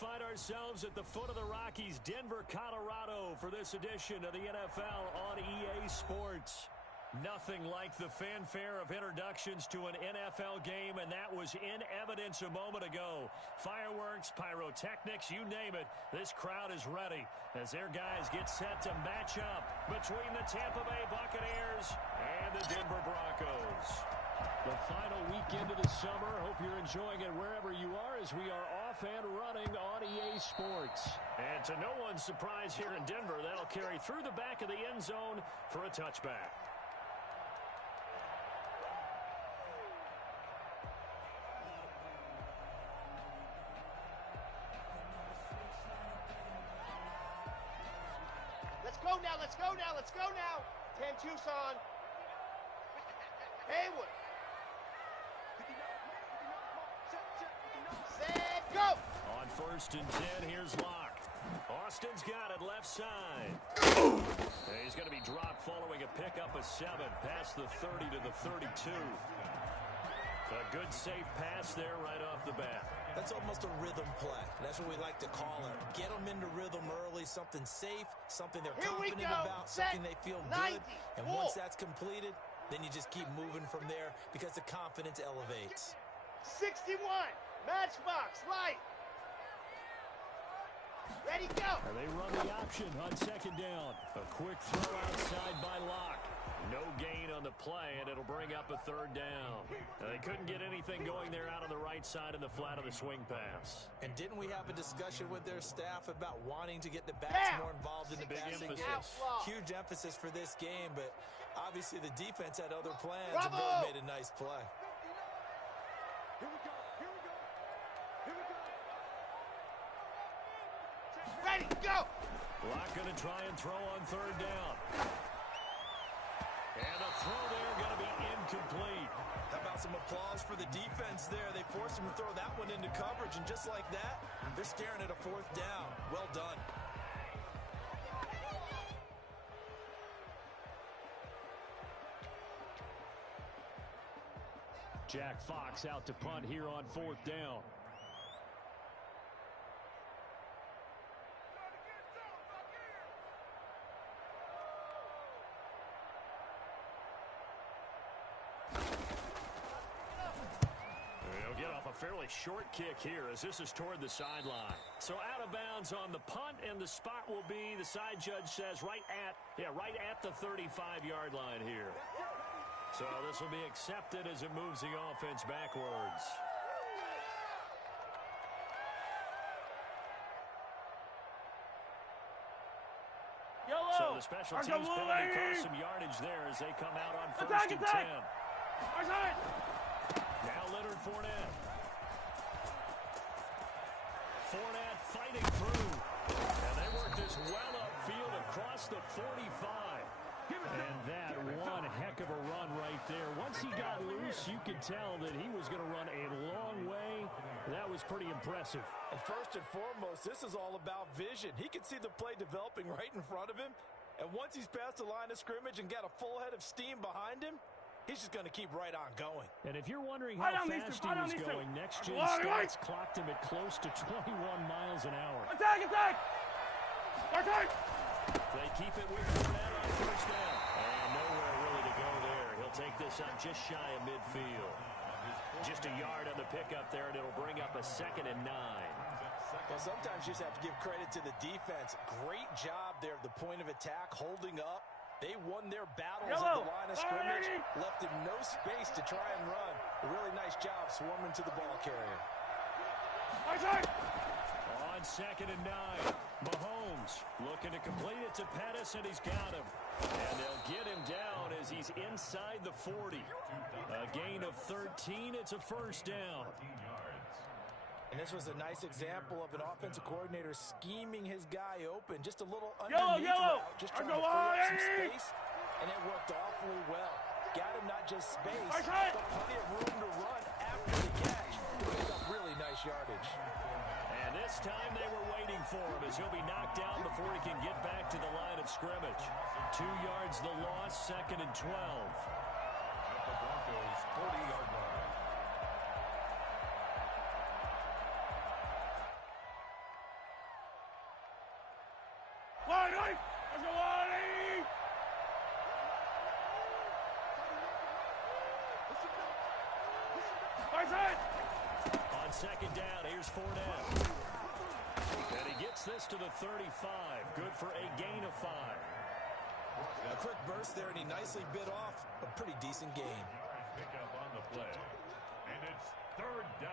find ourselves at the foot of the Rockies, Denver, Colorado, for this edition of the NFL on EA Sports. Nothing like the fanfare of introductions to an NFL game, and that was in evidence a moment ago. Fireworks, pyrotechnics, you name it, this crowd is ready as their guys get set to match up between the Tampa Bay Buccaneers and the Denver Broncos. The final weekend of the summer. Hope you're enjoying it wherever you are as we are off and running on EA Sports. And to no one's surprise here in Denver, that'll carry through the back of the end zone for a touchback. Let's go now, let's go now, let's go now. 10 Tucson. Haywood. Set, go! On 1st and 10, here's Locke. Austin's got it left side. He's going to be dropped following a pickup of 7 past the 30 to the 32. A good safe pass there right off the bat. That's almost a rhythm play. That's what we like to call it. Get them into rhythm early, something safe, something they're confident about, something they feel good. And once that's completed, then you just keep moving from there because the confidence elevates. 61, matchbox, light. Ready, go. And they run the option on 2nd down. A quick throw outside by Locke. No gain on the play, and it'll bring up a 3rd down. They couldn't get anything going there out on the right side in the flat of the swing pass. And didn't we have a discussion with their staff about wanting to get the backs more involved in the passing game? Huge emphasis for this game, but obviously the defense had other plans and really made a nice play. Here we go, here we go, here we go. Ready, go! Locke going to try and throw on 3rd down. And a throw there going to be incomplete. How about some applause for the defense there? They forced him to throw that one into coverage, and just like that, they're staring at a 4th down. Well done. Jack Fox out to punt here on 4th down. They'll get off a fairly short kick here as this is toward the sideline. So out of bounds on the punt, and the spot will be, the side judge says, right at the 35-yard line here. So this will be accepted as it moves the offense backwards. Yellow. So the special teams penalty cost some yardage there as they come out on 1st and 10. Now Leonard Fournette. Fournette fighting through. And they work this well upfield across the 45. And that one heck of a run right there. Once he got loose, you could tell that he was going to run a long way. That was pretty impressive. And first and foremost, this is all about vision. He can see the play developing right in front of him. And once he's past the line of scrimmage and got a full head of steam behind him, he's just going to keep right on going. And if you're wondering how fast he was going, Next Gen Stats clocked him at close to 21 miles an hour. Attack! They keep it with Fournette on 1st down. And nowhere really to go there. He'll take this up just shy of midfield. Just a yard on the pickup there, and it'll bring up a 2nd and 9. Well, sometimes you just have to give credit to the defense. Great job there at the point of attack, holding up. They won their battles at the line of scrimmage, left him no space to try and run. A really nice job swarming to the ball carrier. On 2nd and 9, Mahomes looking to complete it to Pettis, and he's got him. And they'll get him down as he's inside the 40. A gain of 13. It's a 1st down. And this was a nice example of an offensive coordinator scheming his guy open. Just a little underneath route, just trying to free up some space. And it worked awfully well. Got him not just space, but plenty of room to run after the catch. Picked up really nice yardage. And this time they were waiting for him as he'll be knocked down before he can get back to the line of scrimmage. 2 yards the loss, 2nd and 12. At the Broncos' 40-yard line. On second down, here's Fournette. And he gets this to the 35. Good for a gain of 5. A quick burst there, and he nicely bit off a pretty decent gain. Pick up on the play. And it's third down.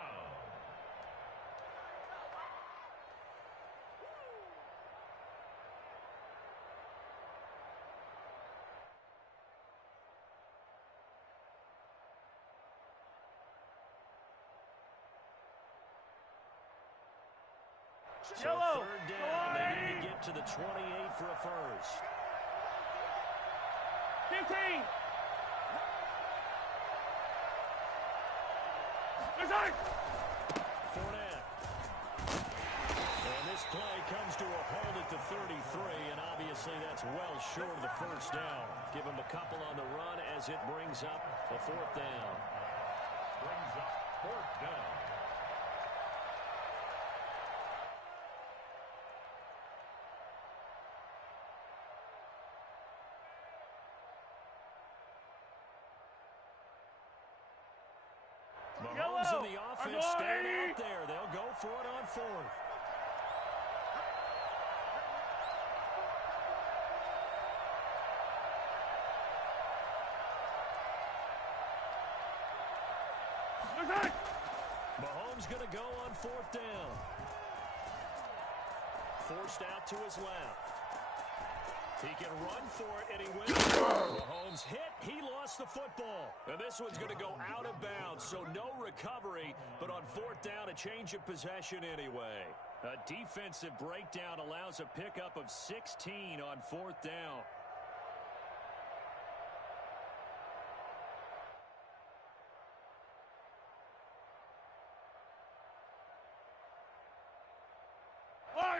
So third down, they need to get to the 28 for a first. 15. Fournette. And this play comes to a halt at the 33, and obviously that's well short of the first down. Give him a couple on the run as it brings up a fourth down. Brings up fourth down. Mahomes and the offense staying out there. They'll go for it on fourth. Mahomes going to go on fourth down. Forced out to his left. He can run for it, and he will. Mahomes hit. He lost the football. And this one's going to go out of bounds, so no recovery. But on fourth down, a change of possession anyway. A defensive breakdown allows a pickup of 16 on fourth down.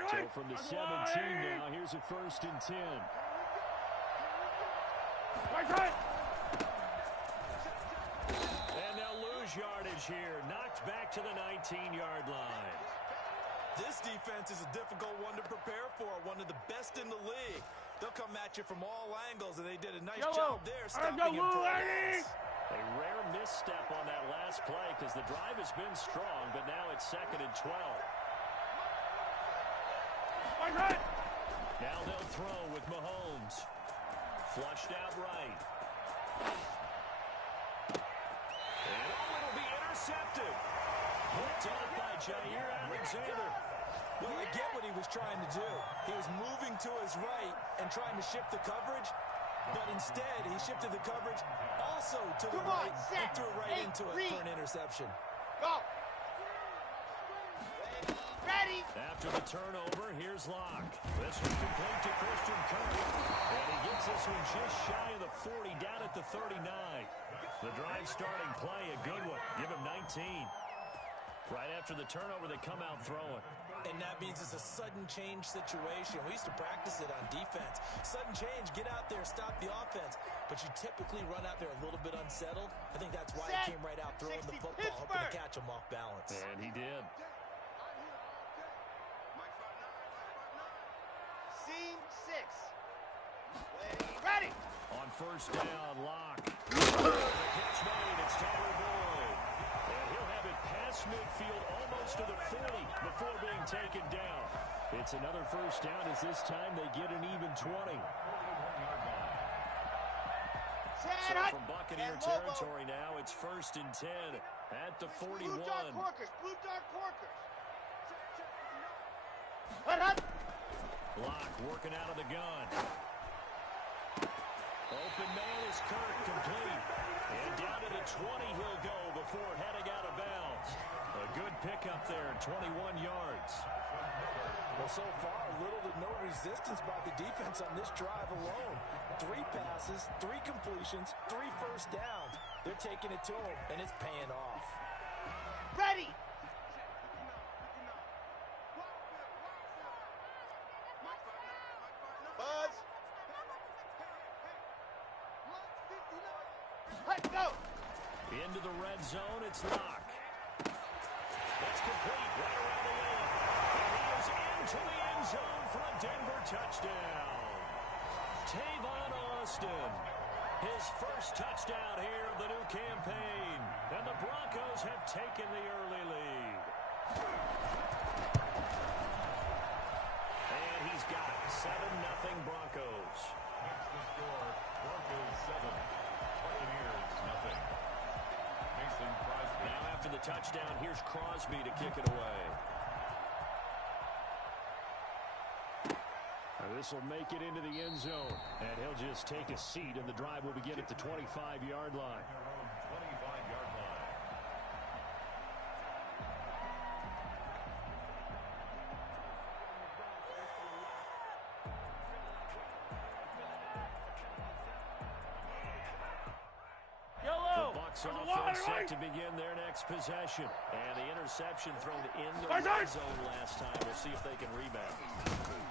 So from the 17 now, here's a first and 10. And they'll lose yardage here. Knocked back to the 19-yard line. This defense is a difficult one to prepare for, one of the best in the league. They'll come at you from all angles, and they did a nice job there stopping him for a loss. A rare misstep on that last play because the drive has been strong, but now it's second and 12. Now they'll throw with Mahomes. Flushed out right. And it'll be intercepted. Picked up by Jair Alexander. Well, I get what he was trying to do. He was moving to his right and trying to shift the coverage, but instead he shifted the coverage also to the right and threw right into it for an interception. Go. Ready. After the turnover, here's Locke. This one complete to Christian Kirk. And he gets this one just shy of the 40, down at the 39. The drive starting play, a good one. Give him 19. Right after the turnover, they come out throwing. And that means it's a sudden change situation. We used to practice it on defense. Sudden change, get out there, stop the offense. But you typically run out there a little bit unsettled. I think that's why he came right out throwing the football, hoping to catch him off balance. And he did. Seam 6. Ready. On first down, Locke. The catch made. It's Tyler Boyd. And he'll have it past midfield almost to the 40 before being taken down. It's another first down as this time they get an even 20. So from Buccaneer territory now, it's first and 10 at the 41. Blue Dark Corkers. Locke working out of the gun. Open man is Kirk, complete. And down to the 20 he'll go before heading out of bounds. A good pickup there, 21 yards. Well, so far, little to no resistance by the defense on this drive alone. 3 passes, 3 completions, 3 first downs. They're taking it to him, and it's paying off. Ready. Buzz. Let's go. Into the red zone, it's Locke. That's complete right around the 8. And he is into the end zone for a Denver touchdown. Tavon Austin. His first touchdown here of the new campaign. And the Broncos have taken the early lead. And he's got it. 7-0 Broncos. That's the score. Broncos 7. Buccaneers nothing. Mason Crosby. Now after the touchdown, here's Crosby to kick it away. This will make it into the end zone. And he'll just take a seat, and the drive will begin at the 25-yard line. 25-yard line. The Bucs offense set to begin their next possession. And the interception thrown in the red zone last time. We'll see if they can rebound.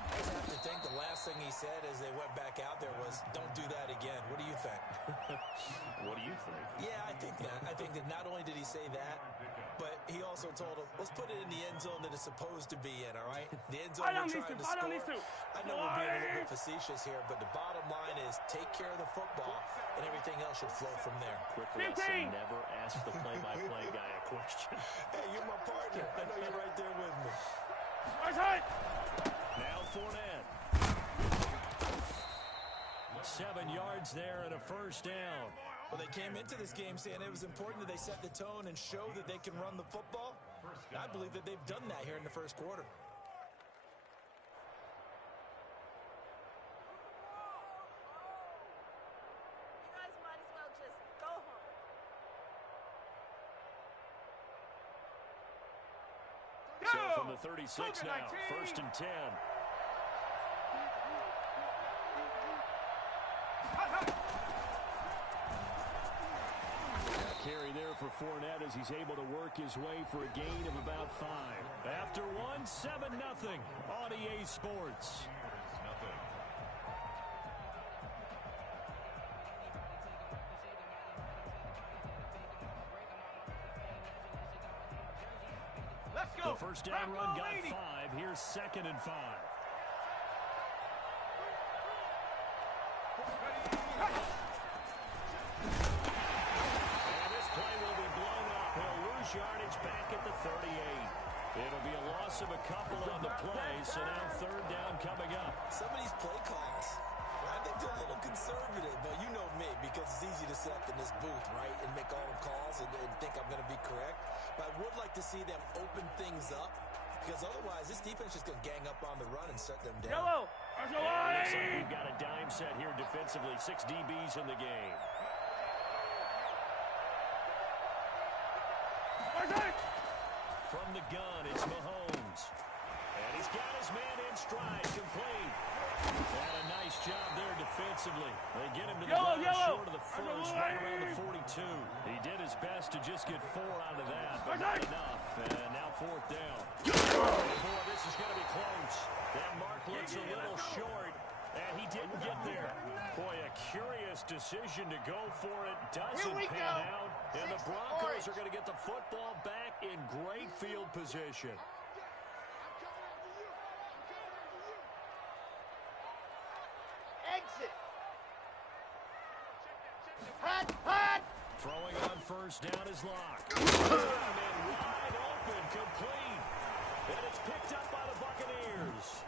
I just have to think the last thing he said as they went back out there was, don't do that again. What do you think? What do you think? Yeah, I think that. I think that not only did he say that, but he also told him, let's put it in the end zone that it's supposed to be in, all right? The end zone we're trying to score. I know we're being a little bit facetious here, but the bottom line is take care of the football, and everything else should flow from there. Quick lesson, never ask the play-by-play guy a question. Hey, you're my partner. I know you're right there with me. Now Fournette. 7 yards there and a first down. Well, they came into this game saying it was important that they set the tone and show that they can run the football. And I believe that they've done that here in the first quarter. You guys might as well just go home. So from the 36 now, 1st and 10. Carry there for Fournette as he's able to work his way for a gain of about 5. After 1, 7-0 on EA Sports. Nothing. Let's go. The first down run got 5. Here's 2nd and 5. Yardage back at the 38. It'll be a loss of a couple on the play, so now 3rd down coming up. Some of these play calls, I think they're a little conservative, but you know me, because it's easy to sit up in this booth, right, and make all the calls and think I'm going to be correct. But I would like to see them open things up, because otherwise this defense is going to gang up on the run and shut them down. Looks like we've got a dime set here defensively. 6 DBs in the game. From the gun, it's Mahomes. And he's got his man in stride, complete. And a nice job there defensively. They get him to the ground short of the first, right around the 42. He did his best to just get 4 out of that, but not enough. And now 4th down. Boy, this is going to be close. That mark looks a little short. And he didn't get there. Boy, a curious decision to go for it. Doesn't pan out. And the Broncos are going to get the football back in great field position. Exit. Hot. Throwing on 1st down is Locke. And wide open, complete. And it's picked up by the Buccaneers.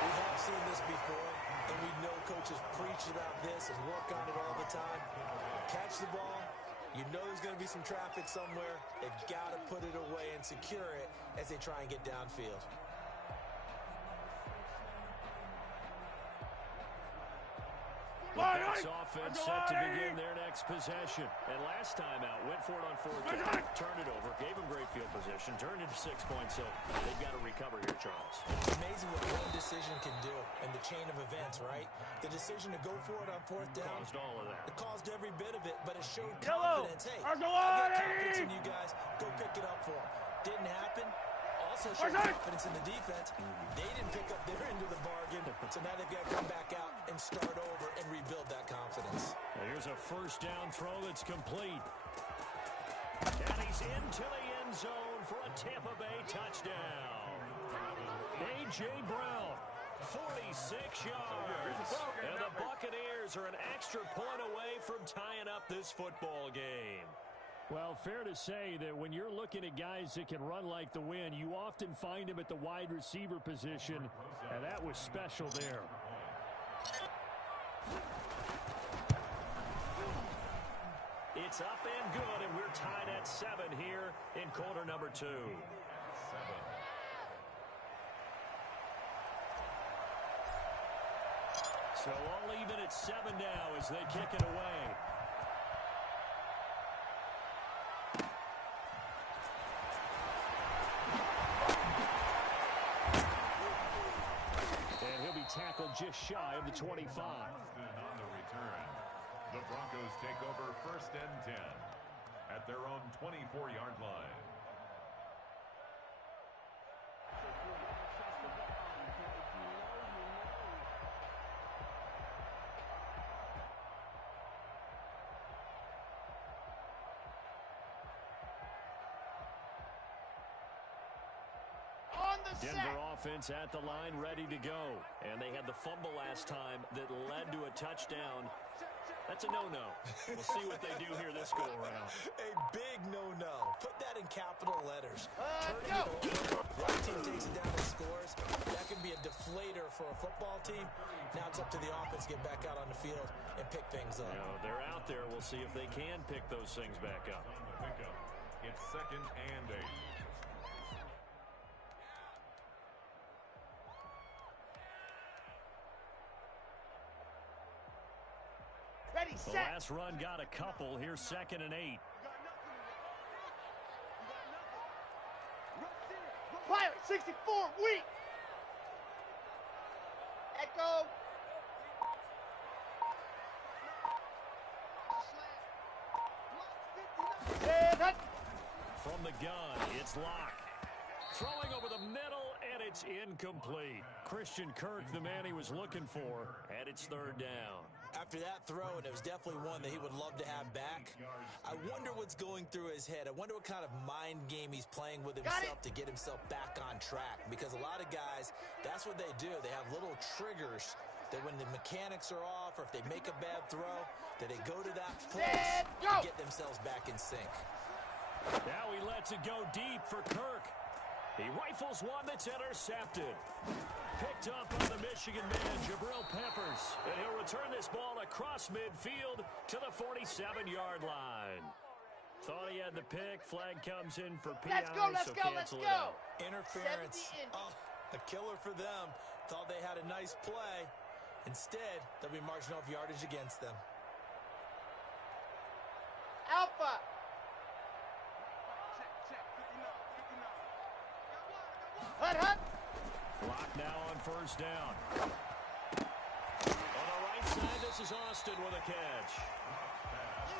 We have seen this before, and we know coaches preach about this and work on it all the time. Catch the ball. You know there's going to be some traffic somewhere. They've got to put it away and secure it as they try and get downfield. The Bucs offense set to begin their next possession. And last time out, went for it on 4th down, turned it over, gave him great field position, turned into 6 points. So they've got to recover here, Charles. It's amazing what one decision can do in the chain of events, right? The decision to go for it on 4th down. Caused all of that. It caused every bit of it, but it showed confidence. Hey, I got confidence in you guys. Go pick it up for them. Didn't happen. Also showed confidence in the defense. They didn't pick up their end of the bargain, so now they've got to come back out and start over and rebuild that confidence. Well, here's a 1st down throw that's complete. And he's into the end zone for a Tampa Bay touchdown. A.J. Brown. 46 yards. And the Buccaneers are an extra point away from tying up this football game. Well, fair to say that when you're looking at guys that can run like the wind, you often find them at the wide receiver position, and that was special there. It's up and good, and we're tied at 7 here in quarter number 2. So all even at 7 now as they kick it away. And he'll be tackled just shy of the 25. On the return, the Broncos take over 1st and 10 at their own 24-yard line. Denver offense at the line, ready to go. And they had the fumble last time that led to a touchdown. That's a no-no. We'll see what they do here this go-around. A big no-no. Put that in capital letters. Turn it over. The other team takes it down and scores. That can be a deflator for a football team. Now it's up to the offense to get back out on the field and pick things up. You know, they're out there. We'll see if they can pick those things back up. It's 2nd and 8. The last run got a couple. Here's 2nd and 8. Pilot 64, weak. Echo. From the gun, it's Locke. Throwing over the middle, and it's incomplete. Christian Kirk, the man he was looking for, and it's 3rd down. After that throw, and it was definitely one that he would love to have back, I wonder what's going through his head. I wonder what kind of mind game he's playing with himself to get himself back on track. Because a lot of guys, that's what they do. They have little triggers that when the mechanics are off or if they make a bad throw, that they go to that place to get themselves back in sync. Now he lets it go deep for Kirk. He rifles one that's intercepted. Picked up by the Michigan man, Jabril Peppers. And he'll return this ball across midfield to the 47-yard line. Thought he had the pick. Flag comes in for PI, so cancel it out. Interference. Oh, a killer for them. Thought they had a nice play. Instead, they'll be marching off yardage against them. Alpha. Hut. Clock now on 1st down. On the right side, this is Austin with a catch.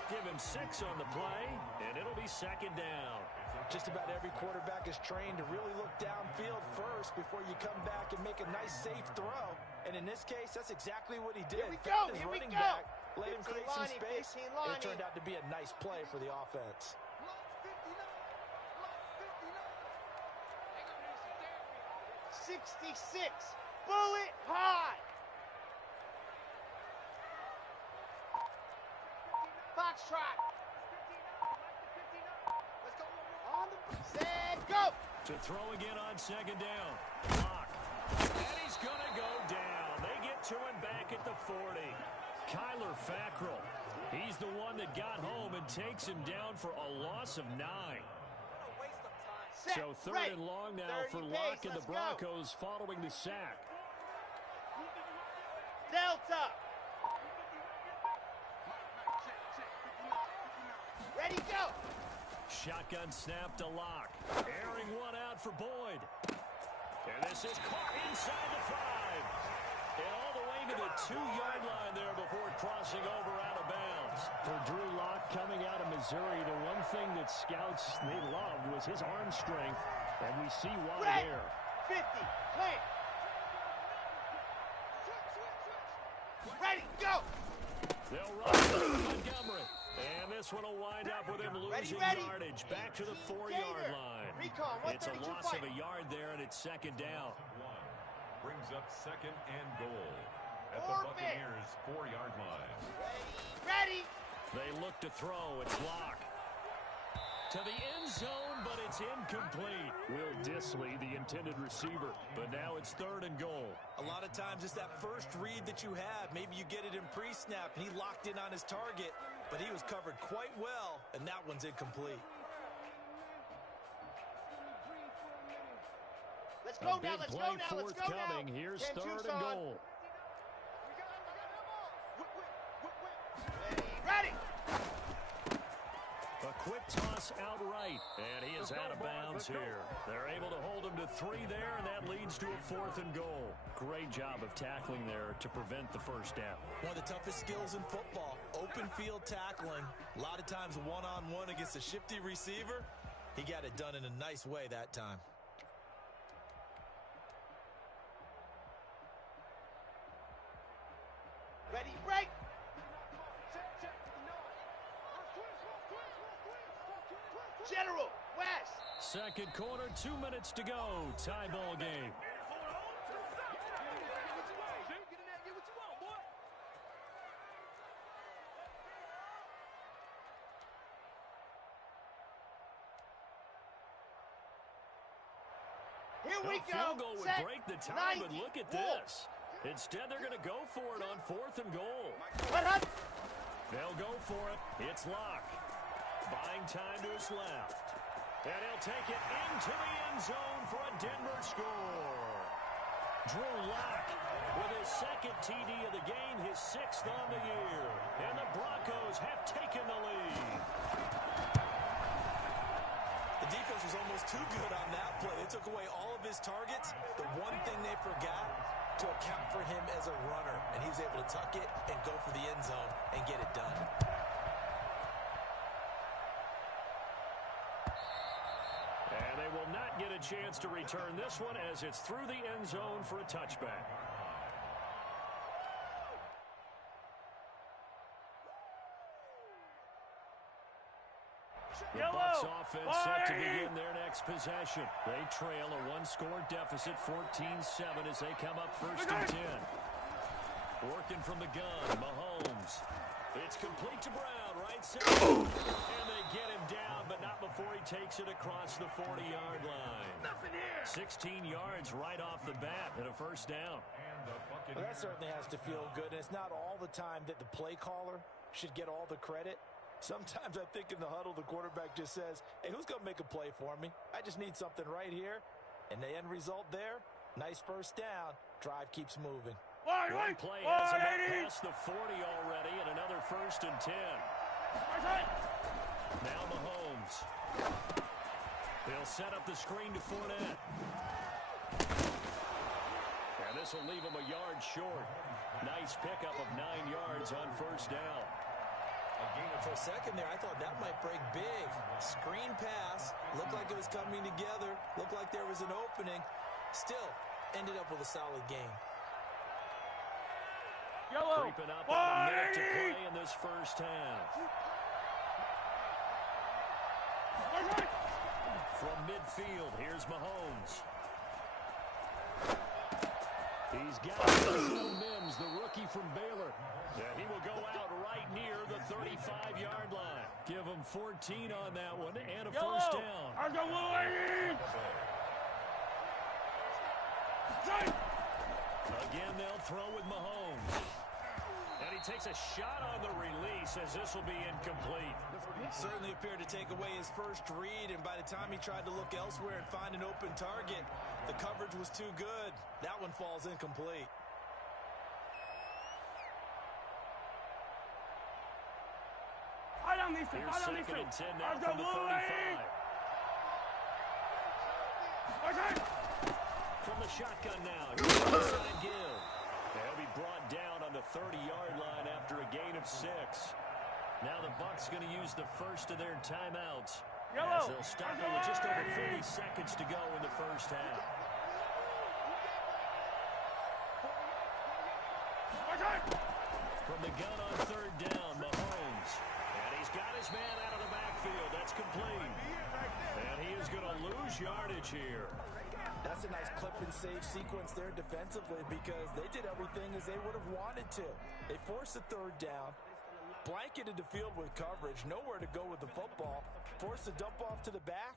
Give him 6 on the play, and it'll be 2nd down. Just about every quarterback is trained to really look downfield first before you come back and make a nice, safe throw. And in this case, that's exactly what he did. Found his running back, let him create some space, and it turned out to be a nice play for the offense. 66, bullet high. Foxtrot. Let's go. On the set, go. To throw again on 2nd down. Block. And he's going to go down. They get to him back at the 40. Kyler Fackrell. He's the one that got home and takes him down for a loss of 9. So 3rd and long now for Locke and the Broncos following the sack. Delta. Ready, go. Shotgun snap to Locke. Airing one out for Boyd. And this is caught inside the 5. And all the way to the 2-yard line there before crossing over out of bounds. For Drew Lock coming out of Missouri, the one thing that scouts they loved was his arm strength, and we see why there. 50, clear. Ready, go. They'll run Montgomery. And this one will wind up with him losing yardage back to the 4-yard line. It's a loss of a yard there, and it's 2nd down. brings up 2nd and goal at the Buccaneers' 4-yard line. Ready. They look to throw. It's Locke. To the end zone, but it's incomplete. Will Dissly, the intended receiver, but now it's 3rd and goal. A lot of times it's that first read that you have. Maybe you get it in pre-snap, and he locked in on his target, but he was covered quite well, and that one's incomplete. Let's go now. Big Let's play go now. Let's go now. forthcoming. Here's 3rd and goal. Ready. A quick toss outright, and he is out of bounds here. They're able to hold him to 3 there, and that leads to a 4th and goal. Great job of tackling there to prevent the first down. One of the toughest skills in football, open field tackling. A lot of times one-on-one against a shifty receiver. He got it done in a nice way that time. Ready. Break. General, West. Second quarter, 2 minutes to go. Tie ball game. Here we go. Field goal would Set. break the tie, but 90. look at Wolf. this. Instead, they're going to go for it on 4th and goal. 100. They'll go for it. It's Locke. Buying time to his left. And he'll take it into the end zone for a Denver score. Drew Locke with his 2nd TD of the game, his 6th on the year. And the Broncos have taken the lead. The defense was almost too good on that play. They took away all of his targets. The one thing they forgot, to account for him as a runner. And he was able to tuck it and go for the end zone and get it done. And they will not get a chance to return this one as it's through the end zone for a touchback. The Bucs offense set to begin their next possession. They trail a 1-score deficit, 14-7 as they come up 1st and 10. Working from the gun, Mahomes. It's complete to Brown, right side. And they get him down, but not before he takes it across the 40-yard line. 16 yards right off the bat and a 1st down. Well, that certainly has to feel good. And it's not all the time that the play caller should get all the credit. Sometimes I think in the huddle, the quarterback just says, hey, who's going to make a play for me? I just need something right here. And the end result there, nice 1st down. Drive keeps moving. One play has him up past the 40 already, and another 1st and 10. Now Mahomes. They'll set up the screen to Fournette. And this will leave him a yard short. Nice pickup of 9 yards on 1st down. For a second there, I thought that might break big. Screen pass. Looked like it was coming together. Looked like there was an opening. Still, ended up with a solid game. Creeping up on a minute to play in this 1st half. From midfield, here's Mahomes. He's got Mims, the rookie from Baylor. Yeah, he will go out right near the 35-yard line. Give him 14 on that one and a 1st down. Again, they'll throw with Mahomes. And he takes a shot on the release as this will be incomplete. Certainly appeared to take away his 1st read, and by the time he tried to look elsewhere and find an open target, the coverage was too good. That one falls incomplete. Here's 2nd and 10 now from the 35. From the shotgun now. Here's the inside give. They'll be brought down on the 30-yard line after a gain of 6. Now the Bucs going to use the 1st of their timeouts. As they'll stop it with just over 40 seconds to go in the 1st half. From the gun on 3rd down, Mahomes. And he's got his man out of the backfield. That's complete. And he is going to lose yardage here. That's a nice clip and save sequence there defensively because they did everything as they would have wanted to. They forced the third down, blanketed the field with coverage, nowhere to go with the football, forced the dump off to the back,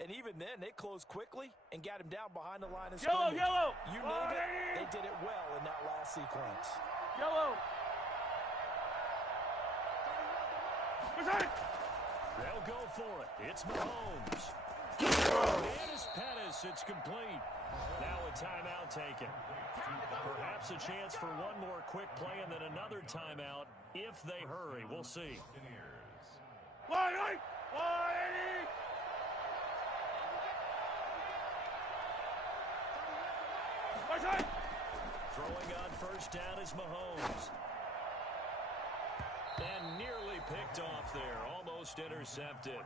and even then they closed quickly and got him down behind the line of scrimmage. Yellow! You name it, they did it well in that last sequence. Yellow! They'll go for it. It's Mahomes. And it's Pettis. It's complete. Now a timeout taken. Perhaps a chance for one more quick play and then another timeout if they hurry. We'll see. Throwing on first down is Mahomes. And nearly picked off there. Almost intercepted.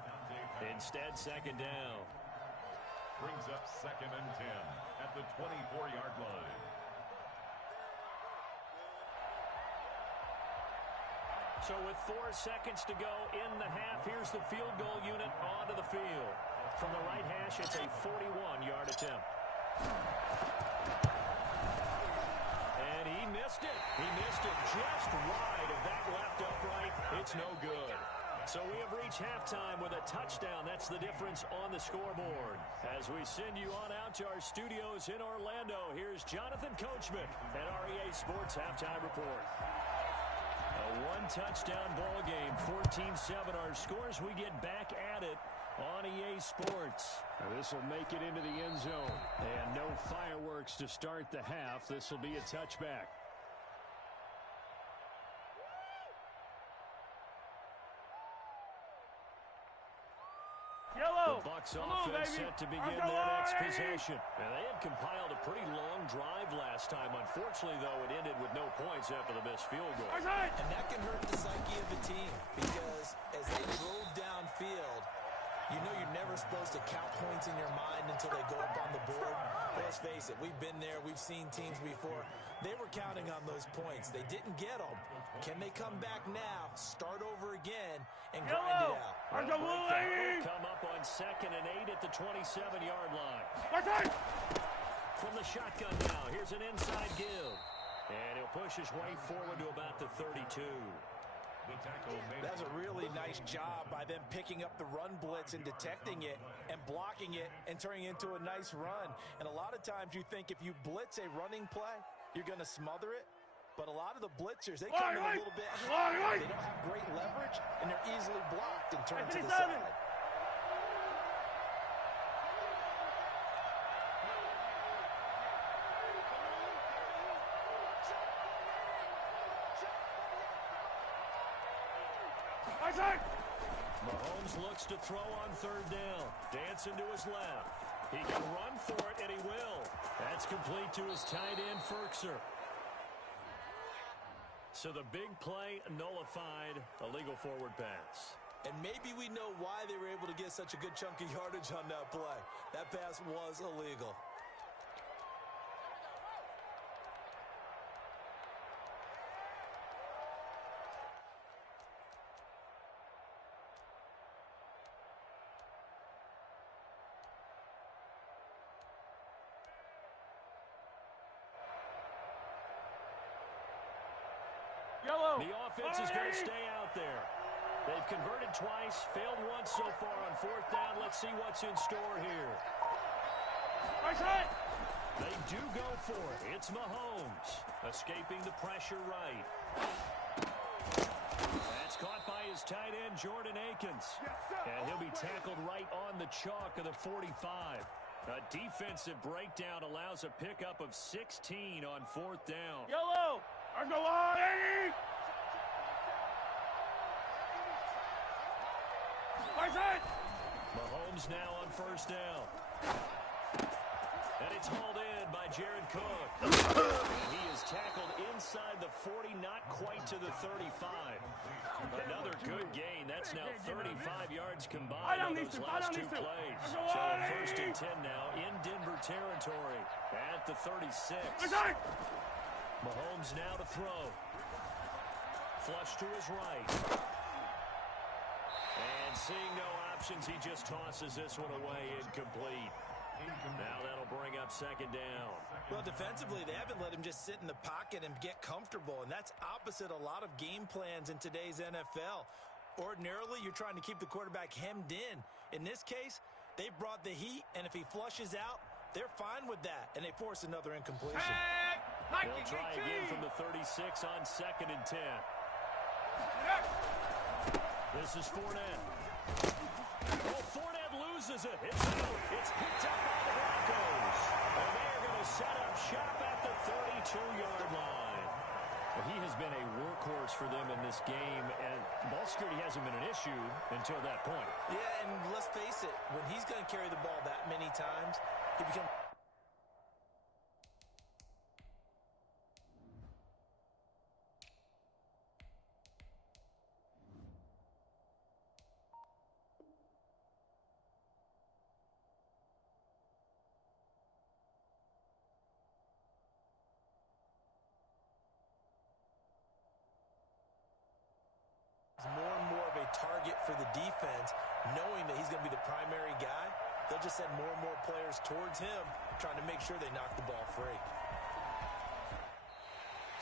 Instead, second down. Brings up 2nd and 10 at the 24-yard line. So with 4 seconds to go in the half, here's the field goal unit onto the field. From the right hash, it's a 41-yard attempt. And he missed it. He missed it just wide of that left upright. It's no good. So we have reached halftime with a touchdown. That's the difference on the scoreboard. As we send you on out to our studios in Orlando, here's Jonathan Coachman at REA Sports Halftime Report. A one-touchdown ball game, 14-7 our scores. We get back at it on EA Sports. This will make it into the end zone. And no fireworks to start the half. This will be a touchback. Yellow! The Bucs offense set to begin their next possession. And they had compiled a pretty long drive last time. Unfortunately, though, it ended with no points after the missed field goal. And that can hurt the psyche of the team because as they drove downfield, you know you're never supposed to count points in your mind until they go up on the board. Let's face it, we've been there. We've seen teams before. They were counting on those points. They didn't get them. Can they come back now, start over again, and grind it out? Will come up on 2nd and 8 at the 27-yard line. From the shotgun now, here's an inside give. And he'll push his way forward to about the 32. That's a really nice job by them picking up the run blitz and detecting it and blocking it and turning it into a nice run. And a lot of times you think if you blitz a running play, you're going to smother it. But a lot of the blitzers, they come in a little bit high. They don't have great leverage, and they're easily blocked and turned to the side. Mahomes looks to throw on third down. Dancing to his left. He can run for it, and he will. That's complete to his tight end, Ferkser. So the big play nullified, a legal forward pass. And maybe we know why they were able to get such a good chunk of yardage on that play. That pass was illegal. The offense is going to stay out there. They've converted twice, failed once so far on fourth down. Let's see what's in store here. They do go for it. It's Mahomes escaping the pressure right. That's caught by his tight end, Jordan Akins. And he'll be tackled right on the chalk of the 45. A defensive breakdown allows a pickup of 16 on fourth down. Yellow! Mahomes now on first down. And it's hauled in by Jared Cook. And he is tackled inside the 40, not quite to the 35. Another good gain. That's now 35 yards combined on those last two plays. So first and 10 now in Denver territory at the 36. Mahomes now to throw. Flush to his right. And seeing no options, he just tosses this one away incomplete. Now that'll bring up second down. Well, defensively, they haven't let him just sit in the pocket and get comfortable, and that's opposite a lot of game plans in today's NFL. Ordinarily, you're trying to keep the quarterback hemmed in. In this case, they brought the heat, and if he flushes out, they're fine with that, and they force another incompletion. They'll try again from the 36 on 2nd and 10. This is Fournette. Oh, Fournette loses it. It's out. It's picked up by the Broncos. And they are going to set up shop at the 32-yard line. Well, he has been a workhorse for them in this game, and ball security hasn't been an issue until that point. Yeah, and let's face it, when he's going to carry the ball that many times, he becomes... more and more of a target for the defense, knowing that he's going to be the primary guy. They'll just send more and more players towards him, trying to make sure they knock the ball free.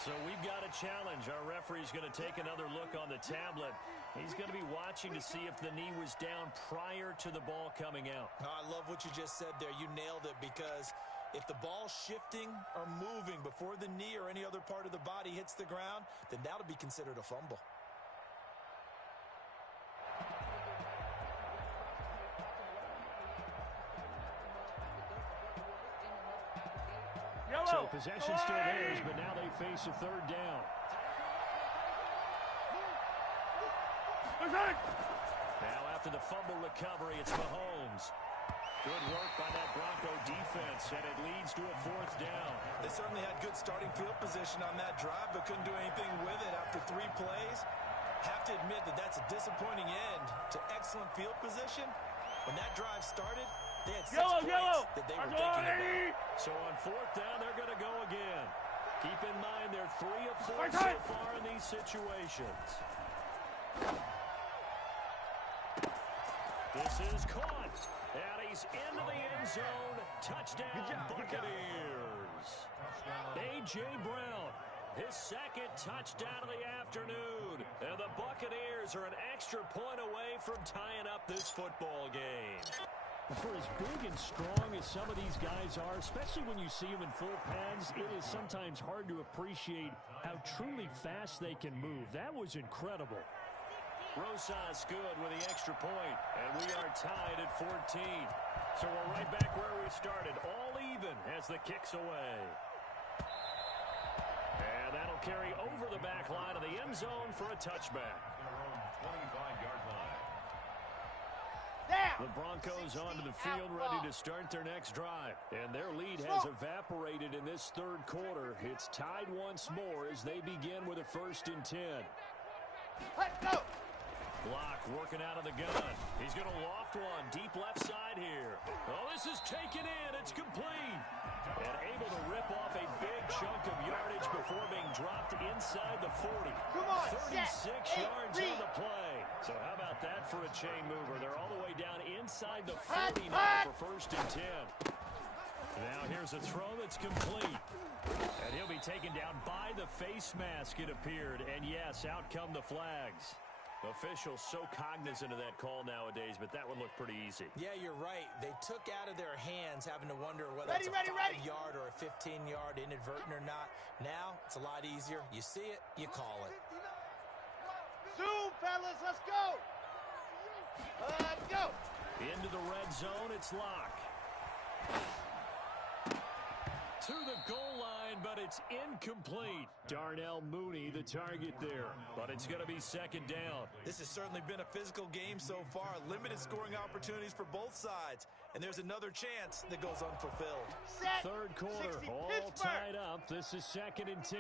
So we've got a challenge. Our referee's going to take another look on the tablet. He's going to be watching to see if the knee was down prior to the ball coming out. Oh, I love what you just said there. You nailed it, because if the ball's shifting or moving before the knee or any other part of the body hits the ground, then that'll be considered a fumble. So possession still theirs, but now they face a third down. Now after the fumble recovery, it's Mahomes. Good work by that Bronco defense, and it leads to a 4th down. They certainly had good starting field position on that drive, but couldn't do anything with it after 3 plays. Have to admit that that's a disappointing end to excellent field position. When that drive started, they had 6 points that they were thinking about. So on 4th down, they're going to go again. Keep in mind they're 3 of 4 so far in these situations. This is caught. And he's into the end zone. Touchdown, Buccaneers. A.J. Brown, his 2nd touchdown of the afternoon. And the Buccaneers are an extra point away from tying up this football game. For as big and strong as some of these guys are, especially when you see them in full pads, it is sometimes hard to appreciate how truly fast they can move. That was incredible. Rosas good with the extra point, and we are tied at 14. So we're right back where we started, all even as the kick's away. And that'll carry over the back line of the end zone for a touchback. Their own 25-yard line. The Broncos onto the field ready to start their next drive. And their lead has evaporated in this 3rd quarter. It's tied once more as they begin with a 1st and 10. Let's go. Block working out of the gun. He's going to loft one deep left side here. Oh, this is taken in. It's complete. And able to rip off a big chunk of yardage before being dropped inside the 40. Come on, 36 yards on the play. So how about that for a chain mover? They're all the way down inside the 40 now for 1st and 10. Now here's a throw that's complete. And he'll be taken down by the face mask, it appeared. And yes, out come the flags. Officials so cognizant of that call nowadays, but that would look pretty easy. Yeah, you're right. They took out of their hands having to wonder whether it's a 5-yard or a 15-yard inadvertent or not. Now, it's a lot easier. You see it, you call it. Zoom, fellas, let's go. Let's go. Into the red zone, it's Locke. To the goal line, but it's incomplete. Darnell Mooney, the target there. But it's going to be 2nd down. This has certainly been a physical game so far. Limited scoring opportunities for both sides. And there's another chance that goes unfulfilled. 3rd quarter, all tied up. This is 2nd and 10.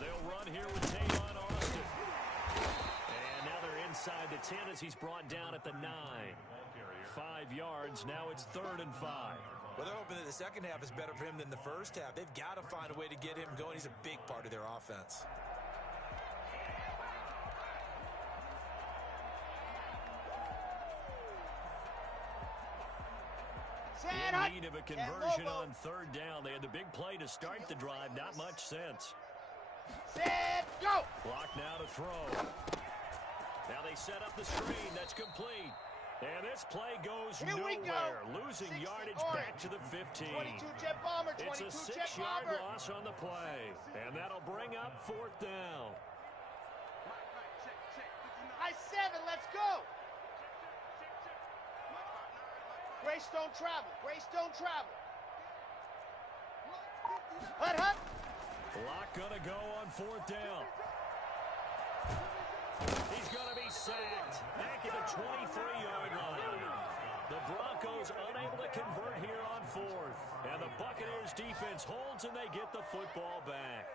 They'll run here with Tavon Austin. And now they're inside the 10 as he's brought down at the 9. 5 yards. Now it's 3rd and 5. Well, they're hoping that the second half is better for him than the first half. They've got to find a way to get him going. He's a big part of their offense. In need of a conversion on third down. They had the big play to start the drive. Not much sense. Set, go! Clock now to throw. Now they set up the screen. That's complete. And this play goes nowhere. Losing yardage back to the 15. 22-jet bomber, 22-jet bomber. It's a 6-yard loss on the play. And that'll bring up fourth down. I-7, let's go! Greystone travel, Greystone travel. Hut, hut. Clock gonna go on fourth down. He's gonna be sacked back at the 23-yard line. The Broncos unable to convert here on fourth. And the Buccaneers defense holds and they get the football back.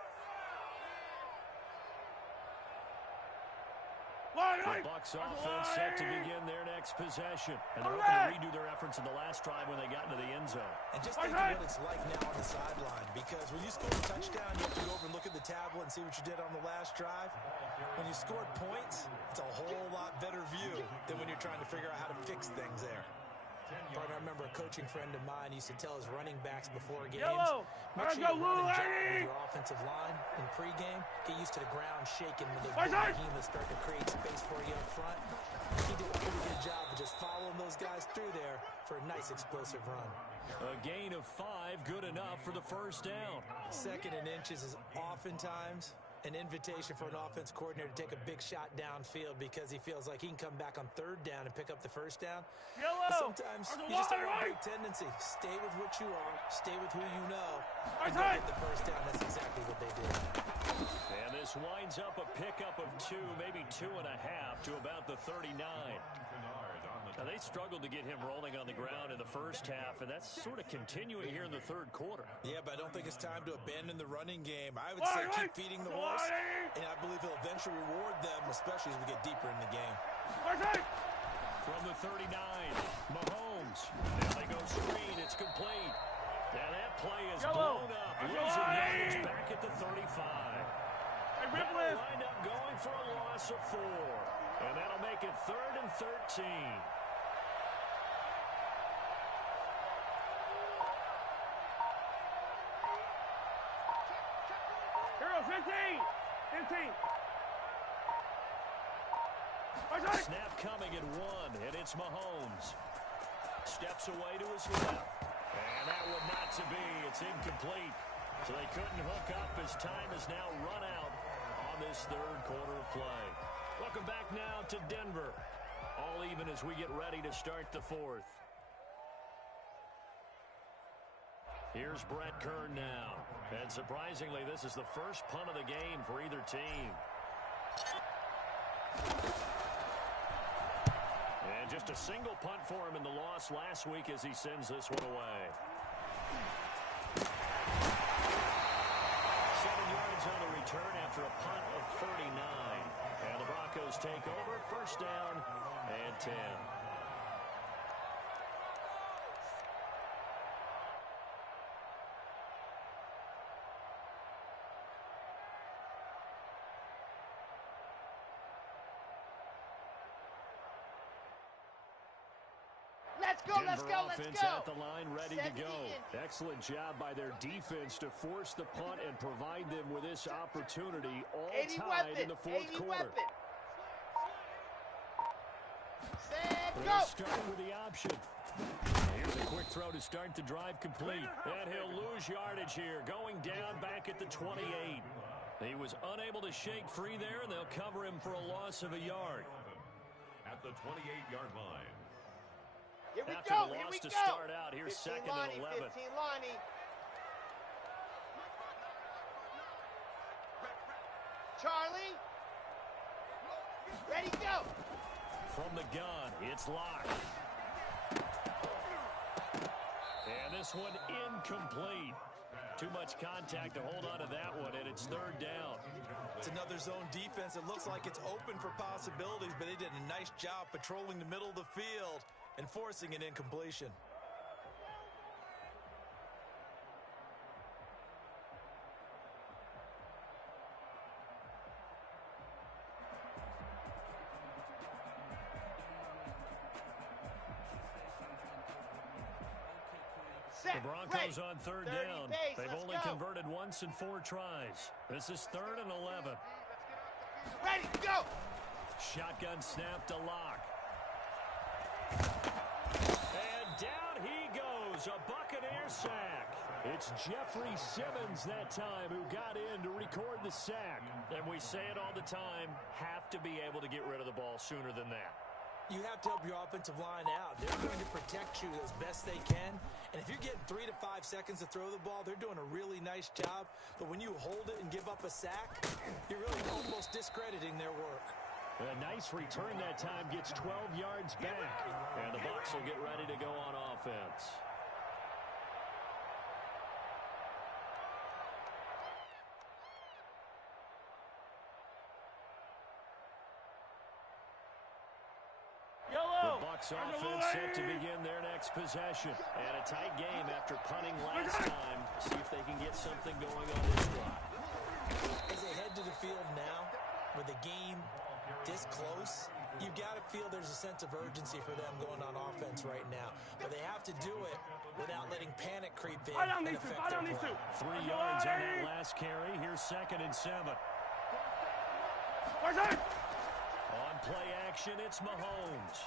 The Bucs offense set to begin their next possession. And they're looking to redo their efforts in the last drive when they got into the end zone. And just think of what it's like now on the sideline. Because when you score a touchdown, you have to go over and look at the tablet and see what you did on the last drive. When you scored points, it's a whole lot better view than when you're trying to figure out how to fix things there. Partner, I remember a coaching friend of mine used to tell his running backs before games, make sure you run and jump with your offensive line in pregame. Get used to the ground shaking when those big behemoths start to create space for you up front. He did a pretty good job of just following those guys through there for a nice explosive run. A gain of 5, good enough for the first down. Second and inches is oftentimes an invitation for an offense coordinator to take a big shot downfield because he feels like he can come back on third down and pick up the first down. But sometimes you just have a big tendency. Stay with what you are, stay with who you know, and go get the first down. That's exactly what they did. And this winds up a pickup of 2, maybe 2.5 to about the 39. Now, they struggled to get him rolling on the ground in the first half, and that's sort of continuing here in the third quarter. Yeah, but I don't think it's time to abandon the running game. I would say keep feeding the horse, and I believe he'll eventually reward them, especially as we get deeper in the game. From the 39, Mahomes. Now they go screen. It's complete. Now that play is blown up. Losing yardage back at the 35. They'll wind up going for a loss of 4. And that'll make it 3rd and 13. Hero, 15. Snap coming at 1, and it's Mahomes. Steps away to his left. And that one not to be. It's incomplete. So they couldn't hook up as time has now run out on this third quarter of play. Welcome back now to Denver. All even as we get ready to start the fourth. Here's Brett Kern now. And surprisingly, this is the first punt of the game for either team. And just a single punt for him in the loss last week as he sends this one away. 7 yards on the return after a punt of 39. And the Broncos take over, first down and 10. Let's go. At the line, ready to go. Excellent job by their defense to force the punt and provide them with this opportunity, all tied in the fourth quarter. They'll start with the option. Here's a quick throw to start the drive complete. And he'll lose yardage here, going down back at the 28. He was unable to shake free there, and they'll cover him for a loss of a yard. At the 28-yard line. Here we After go. the Here loss we to go. start out, here's 15 second Lonnie, and 11. 15 Lonnie. Charlie. Ready, go. From the gun, it's locked. And this one incomplete. Too much contact to hold on to that one, and it's third down. It's another zone defense. It looks like it's open for possibilities, but they did a nice job patrolling the middle of the field and forcing an incompletion. The Broncos on third down. They've only converted once in 4 tries. This is 3rd and 11. Ready, go! Shotgun snap to Lock. And down he goes. A Buccaneer sack. It's Jeffrey Simmons that time who got in to record the sack. And we say it all the time, have to be able to get rid of the ball sooner than that. You have to help your offensive line out. They're going to protect you as best they can. And if you're getting 3 to 5 seconds to throw the ball, they're doing a really nice job. But when you hold it and give up a sack, you're really almost discrediting their work. A nice return that time, gets 12 yards back. And the Bucs will get ready to go on offense. The Bucs offense set to begin their next possession. And a tight game after punting last time. See if they can get something going on this drive. As they head to the field now, with the game this close, you've got to feel there's a sense of urgency for them going on offense right now. But they have to do it without letting panic creep in and affect their play. 3 yards on that last carry. Here's 2nd and 7. On play action, it's Mahomes.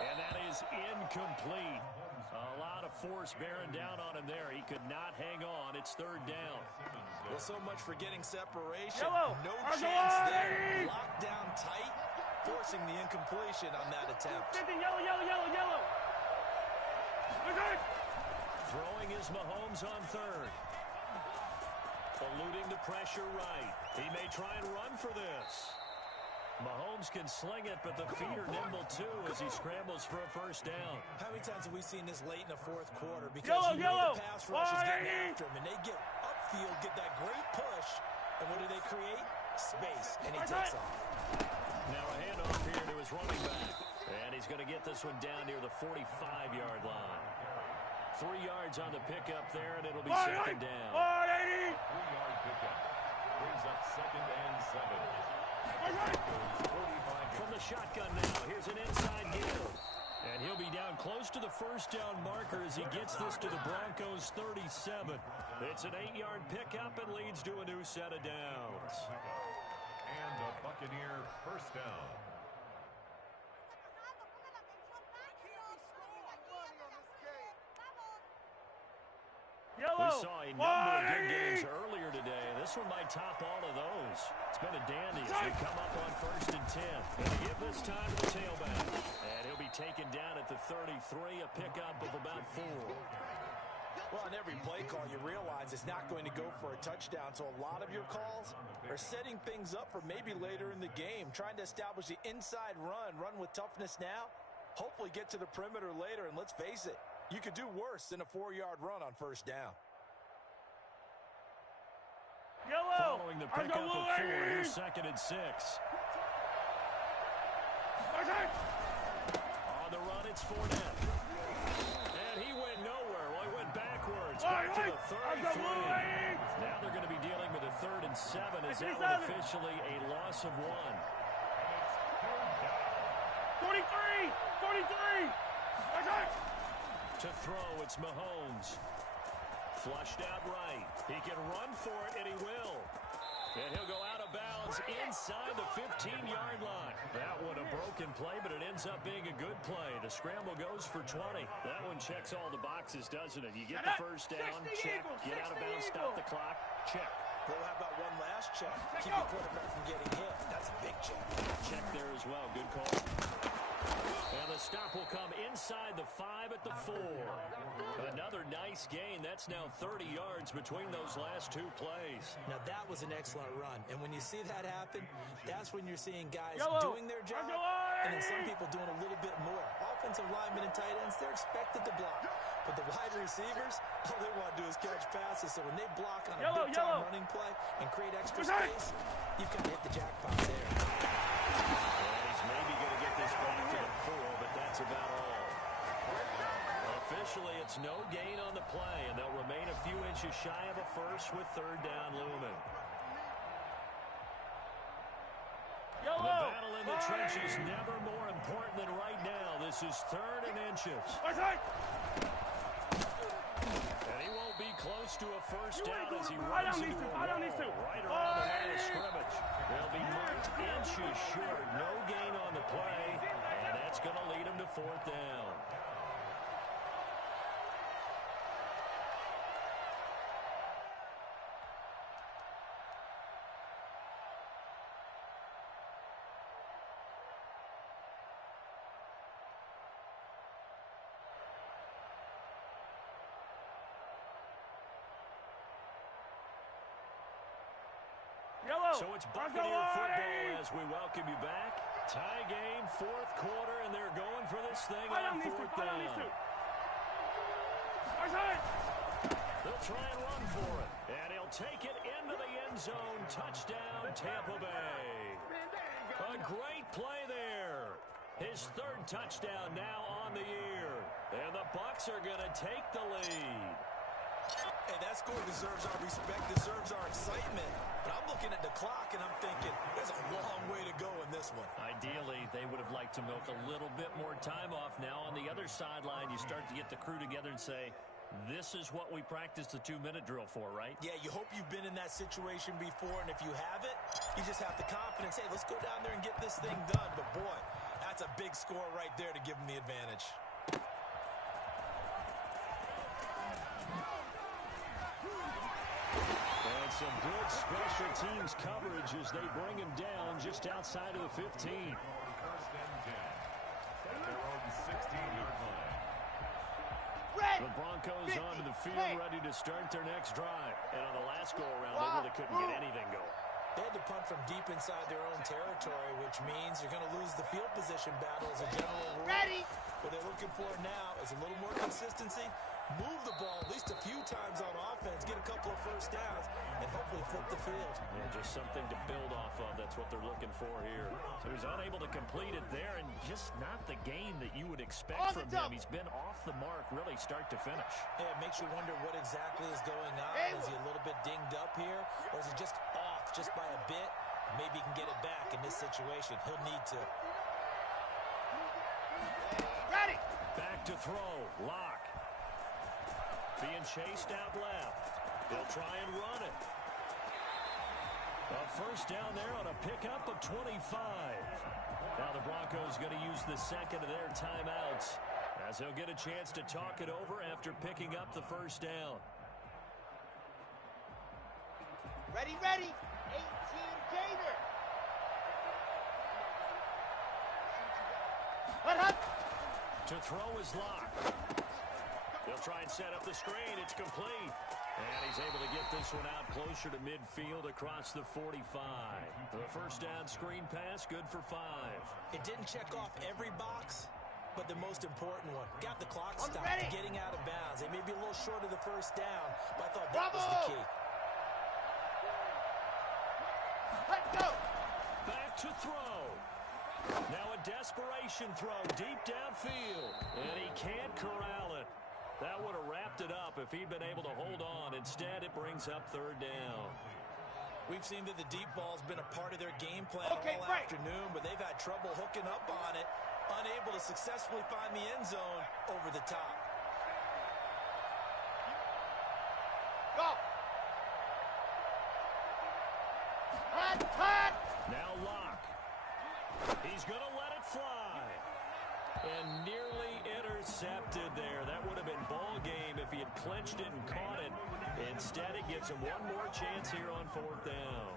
And that is incomplete. A lot of force bearing down on him there. He could not hang on. It's 3rd down. Well, so much for getting separation. No chance there. Locked down tight, forcing the incompletion on that attempt. Yellow. Throwing is Mahomes on 3rd. Eluding the pressure right. He may try and run for this. Mahomes can sling it, but the feet are nimble too as he scrambles for a 1st down. How many times have we seen this late in the 4th quarter? Because the pass rush is getting after him, and they get upfield, get that great push, and what do they create? Space, and he takes off. Now a handoff here to his running back, and he's going to get this one down near the 45-yard line. 3 yards on the pickup there, and it'll be 2nd down. 3-yard pickup brings up 2nd and 7. From the shotgun now, here's an inside give. And he'll be down close to the 1st down marker as he gets this to the Broncos' 37. It's an 8-yard pickup and leads to a new set of downs. And a Buccaneer 1st down. We saw a number of good games earlier today. This one might top all of those. It's been a dandy as we come up on 1st and 10. And to give this time to the tailback. And he'll be taken down at the 33, a pickup of about 4. Well, on every play call, you realize it's not going to go for a touchdown. So a lot of your calls are setting things up for maybe later in the game, trying to establish the inside run with toughness now, hopefully get to the perimeter later. And let's face it, you could do worse than a 4-yard run on 1st down. Following the pickup of 4, here's 2nd and 6. On the run, it's Fournette. And he went nowhere. Well, he went backwards. Back to the 33. Now they're going to be dealing with a 3rd and 7 as that one officially a loss of 1. 43! To throw, it's Mahomes. Flushed out right. He can run for it, and he will. And he'll go out of bounds inside the 15-yard line. That one a broken play, but it ends up being a good play. The scramble goes for 20. That one checks all the boxes, doesn't it? You get the 1st down, check. Get out of bounds, stop the clock, check. Well, how about one last check? Keep your quarterback from getting hit. That's a big check. Check there as well. Good call. And the stop will come inside the 5 at the 4. Another nice gain. That's now 30 yards between those last 2 plays. Now, that was an excellent run. And when you see that happen, that's when you're seeing guys doing their job and then some people doing a little bit more. Offensive linemen and tight ends, they're expected to block. But the wide receivers, all they want to do is catch passes. So when they block on a big-time running play and create extra space, you've got to hit the jackpot there. He's maybe going to get this back to the 4, but that's about all. Officially, it's no gain on the play, and they'll remain a few inches shy of a 1st with 3rd down looming. The battle in the trenches never more important than right now. This is 3rd and inches. And he won't be close to a first down as he runs into a wall right around the line of scrimmage. They'll be marked inches short. No gain on the play, and that's going to lead him to 4th down. So it's Buccaneer football as we welcome you back. Tie game, 4th quarter, and they're going for this thing on 4th down. They'll try and run for it, and he'll take it into the end zone. Touchdown, Tampa Bay. A great play there. His 3rd touchdown now on the year, and the Bucs are going to take the lead. Hey, that score deserves our respect, deserves our excitement. But I'm looking at the clock, and I'm thinking, there's a long way to go in this one. Ideally, they would have liked to milk a little bit more time off. Now, on the other sideline, you start to get the crew together and say, this is what we practiced the 2-minute drill for, right? Yeah, you hope you've been in that situation before, and if you haven't, you just have the confidence, hey, let's go down there and get this thing done. But, boy, that's a big score right there to give them the advantage. And some good special teams coverage as they bring him down just outside of the 15. 1st and 10 at their own 16-yard line. The Broncos onto the field, ready to start their next drive. And on the last go-around, they really couldn't get anything going. They had to punt from deep inside their own territory, which means you're going to lose the field position battle as a general rule. What they're looking for now is a little more consistency, move the ball at least a few times on offense, get a couple of first downs, and hopefully flip the field. Yeah, just something to build off of. That's what they're looking for here. So he's unable to complete it there, and just not the game that you would expect from him. He's been off the mark, really, start to finish. Yeah, it makes you wonder what exactly is going on. Is he a little bit dinged up here, or is he just off just by a bit? Maybe he can get it back in this situation. He'll need to. Back to throw. Lock. Being chased out left. They'll try and run it. A first down there on a pickup of 25. Now the Broncos going to use the second of their timeouts as they'll get a chance to talk it over after picking up the first down. Ready. 18 Gator. To throw is Lock. They'll try and set up the screen. It's complete. And he's able to get this one out closer to midfield across the 45. The first down screen pass, good for 5. It didn't check off every box, but the most important one. Got the clock stopped, getting out of bounds. They may be a little short of the first down, but I thought that was the key. Let's go. Back to throw. Now a desperation throw deep downfield. And he can't corral it. That would have wrapped it up if he'd been able to hold on. Instead, it brings up 3rd down. We've seen that the deep ball's been a part of their game plan all afternoon, but they've had trouble hooking up on it, unable to successfully find the end zone over the top. Go. Hot. Now Lock. He's going to let it fly. And nearly intercepted there. That would have been ball game if he had clinched it and caught it. Instead, it gives him one more chance here on 4th down.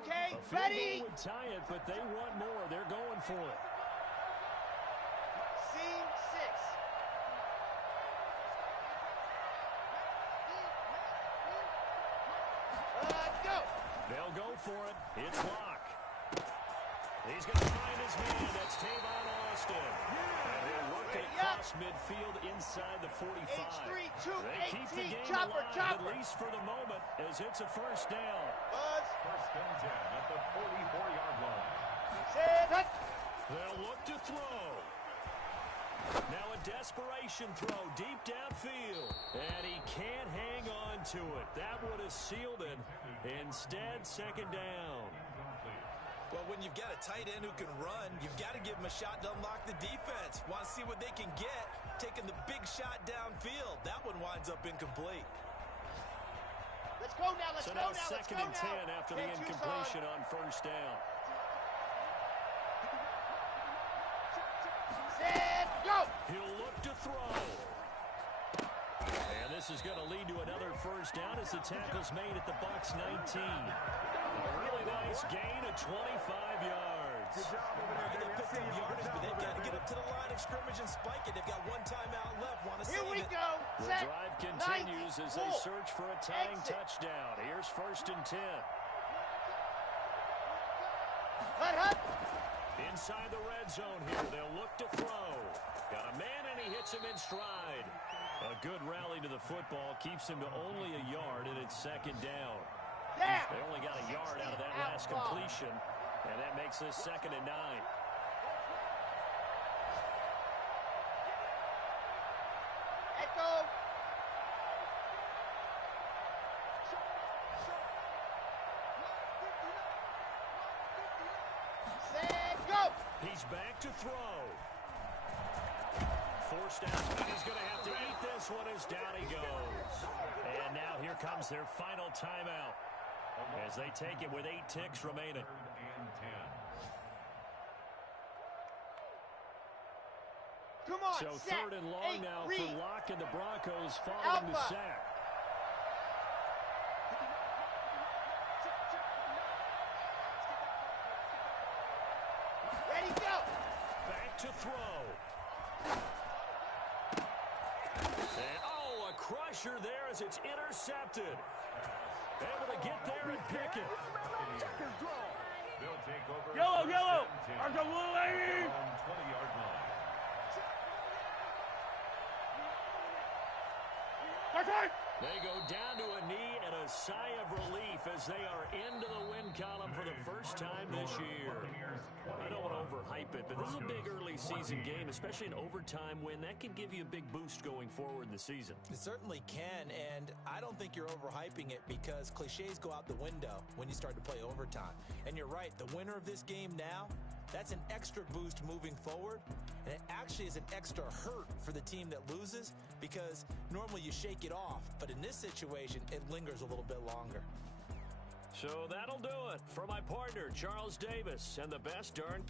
Okay, A field ready. goal would tie it, but they want more. They're going for it. Scene 6. Go. They'll go for it. It's Lock. He's going to find his man. That's Tavon Austin. And he'll work it across midfield inside the 45. They keep the game alive, at least for the moment, as it's a first down. First and 10 at the 44-yard line. Set. They'll look to throw. Now a desperation throw deep downfield. And he can't hang on to it. That would have sealed it. Instead, second down. Well, when you've got a tight end who can run, you've got to give him a shot to unlock the defense. Want to see what they can get, taking the big shot downfield. That one winds up incomplete. Let's go now, let's so go now now, let's second go and now. 10 after the incompletion on first down. Set, go! He'll look to throw. And this is going to lead to another first down as the tackle's made at the Bucs 19. A really nice gain of 25 yards. Good job over there, They baby. picked up yardage, but they've got to get up to the line of scrimmage and spike it. They've got one timeout left. Want to Here save we it. go. The Set. drive continues as they 94. search for a tying Exit. touchdown. Here's first and 10. Hut. Inside the red zone here, they'll look to throw. Got a man, and he hits him in stride. A good rally to the football keeps him to only a yard, and it's second down. Down. They only got a yard out of that last Outlaw. completion, and that makes this second and 9. Echo. Set, go! He's back to throw. Forced out, and he's going to have to eat this one as down he goes. And now here comes their final timeout as they take it with 8 ticks remaining. Third and 10. Come on, So set. third and long Eight, now read. for Locke and the Broncos following the Alpha. sack. Ready, go! Back to throw. And, oh, a crusher there as it's intercepted. Able to get there and pick it. They'll take over. Yellow, first yellow. and 10. Argo, blue lady. On 20-yard line. They go down to a knee and a sigh of relief as they are into the win column for the first time this year. I don't want to overhype it, but this is a big early season game, especially an overtime win. That can give you a big boost going forward in the season. It certainly can, and I don't think you're overhyping it because cliches go out the window when you start to play overtime. And you're right, the winner of this game now, that's an extra boost moving forward, and it actually is an extra hurt for the team that loses because normally you shake it off, but in this situation, it lingers a little bit longer. So that'll do it for my partner, Charles Davis, and the best darn